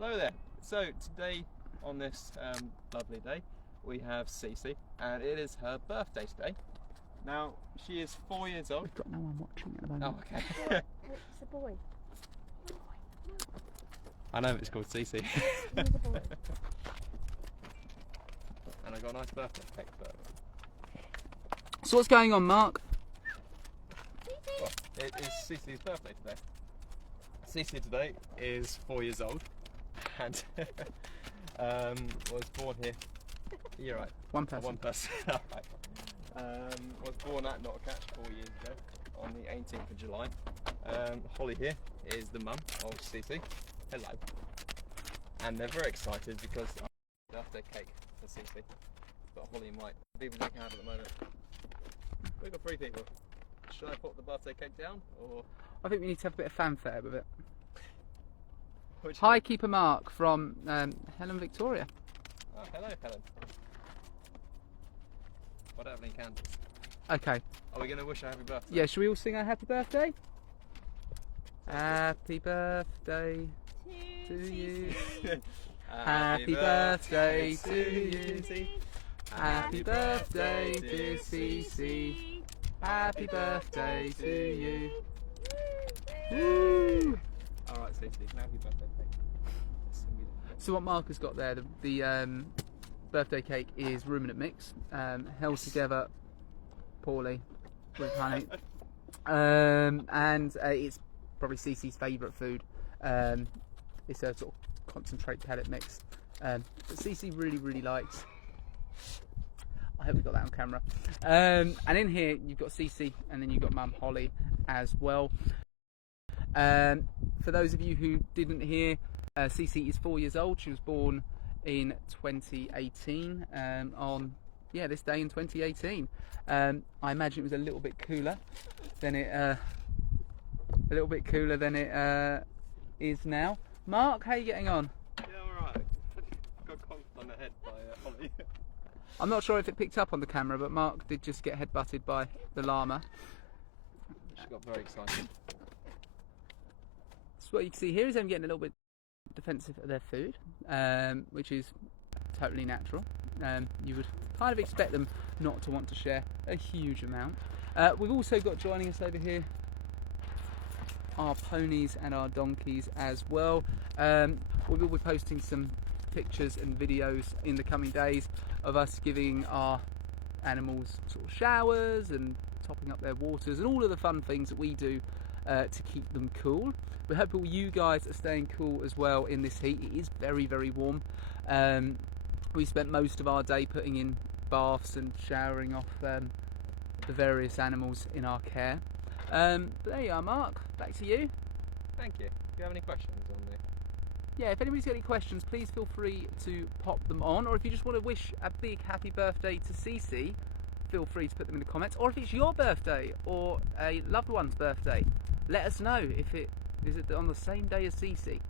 Hello there. So today, on this lovely day, we have Cici, and it is her birthday today. Now, she is 4 years old. We've got no one watching at the moment. Oh, okay. It's a boy. I know it's called Cici. He's a boy. And I got a nice birthday cake for her. So what's going on, Mark? Well, it is Cici's birthday today. Cici today is 4 years old and was born here. You're right. One person. One person. All right. Was born at Knockhatch 4 years ago on the 18th of July. Holly here is the mum of Cici. Hello. And they're very excited because birthday cake for Cici. Got Holly and White. People they can have at the moment. We've got 3 people. Should I put the birthday cake down or? I think we need to have a bit of fanfare with it. Which Hi, Keeper Mark from Helen Victoria. Oh, hello, Helen. I don't have any candles. Okay. Are we going to wish her happy birthday? Yeah, should we all sing our happy birthday? Happy birthday to you. Happy birthday to you. Happy birthday, dear Cici. Happy birthday to you. Woo! Alright, Cici, happy birthday cake. So what Mark has got there, the birthday cake is ruminant mix, held together poorly with honey, and it's probably Cici's favourite food. It's a sort of concentrate pellet mix that Cici really likes. I hope we got that on camera. And in here you've got Cici, and then you've got Mum Holly as well. For those of you who didn't hear, Cici is 4 years old. She was born in 2018 on this day in 2018. I imagine it was a little bit cooler than it is now. Mark, how are you getting on? Yeah, alright. Got conked on the head by Holly. I'm not sure if it picked up on the camera, but Mark did just get headbutted by the llama. She got very excited. So what you can see here is them getting a little bit defensive of their food, which is totally natural. You would kind of expect them not to want to share a huge amount. We've also got joining us over here our ponies and our donkeys as well. We will be posting some pictures and videos in the coming days of us giving our animals sort of showers and topping up their waters and all of the fun things that we do to keep them cool. We hope all you guys are staying cool as well in this heat. It is very warm. We spent most of our day putting in baths and showering off the various animals in our care. But there you are, Mark, back to you. Thank you. Do you have any questions on the... Yeah, if anybody's got any questions, please feel free to pop them on, or if you just want to wish a big happy birthday to Cici, feel free to put them in the comments, or if it's your birthday or a loved one's birthday, let us know if it is on the same day as Cici.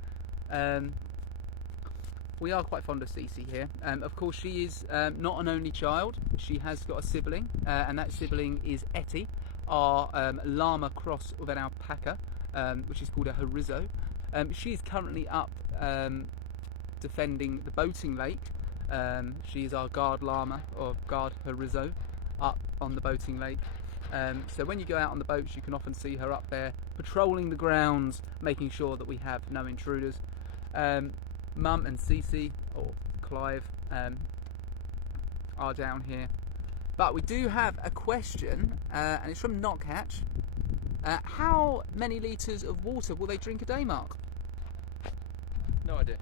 We are quite fond of Cici here. Of course, she is not an only child. She has got a sibling, and that sibling is Etty, our llama cross with an alpaca, which is called a Horizo. She is currently up defending the boating lake. She is our guard llama, or guard Horizo, up on the boating lake. So when you go out on the boats, you can often see her up there patrolling the grounds, making sure that we have no intruders. Mum and Cici, or Clive, are down here. But we do have a question, and it's from Knockhatch. How many litres of water will they drink a day, Mark? No idea.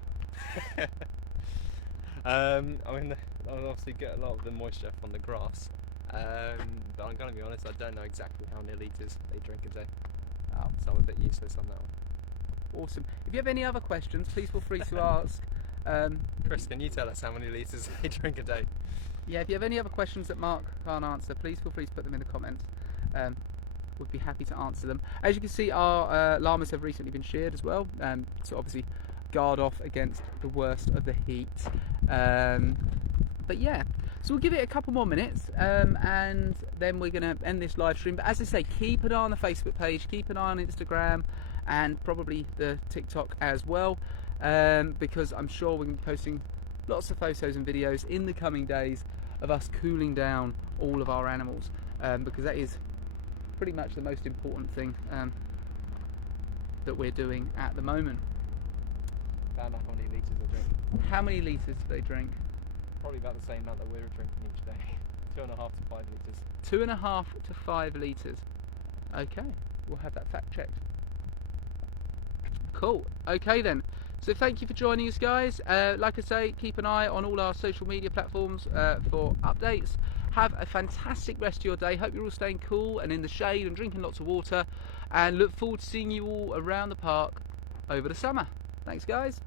I mean, I'll obviously get a lot of the moisture from the grass, but I'm going to be honest, I don't know exactly how many litres they drink a day. So I'm a bit useless on that one. Awesome. If you have any other questions, please feel free to ask. Chris, can you tell us how many litres they drink a day? Yeah, if you have any other questions that Mark can't answer, please feel free to put them in the comments. We'd be happy to answer them. As you can see, our llamas have recently been sheared as well, to obviously guard off against the worst of the heat. But yeah, so we'll give it a couple more minutes, and then we're going to end this live stream. But as I say, keep an eye on the Facebook page, keep an eye on Instagram, and probably the TikTok as well. because I'm sure we're going to be posting lots of photos and videos in the coming days of us cooling down all of our animals, because that is pretty much the most important thing that we're doing at the moment. Found out how many litres they drink. How many litres do they drink? Probably about the same amount that we're drinking each day. 2.5 to 5 litres. 2.5 to 5 litres. Okay, we'll have that fact checked. Cool. Okay then. So thank you for joining us, guys. Like I say, keep an eye on all our social media platforms for updates. Have a fantastic rest of your day. Hope you're all staying cool and in the shade and drinking lots of water. And look forward to seeing you all around the park over the summer. Thanks, guys.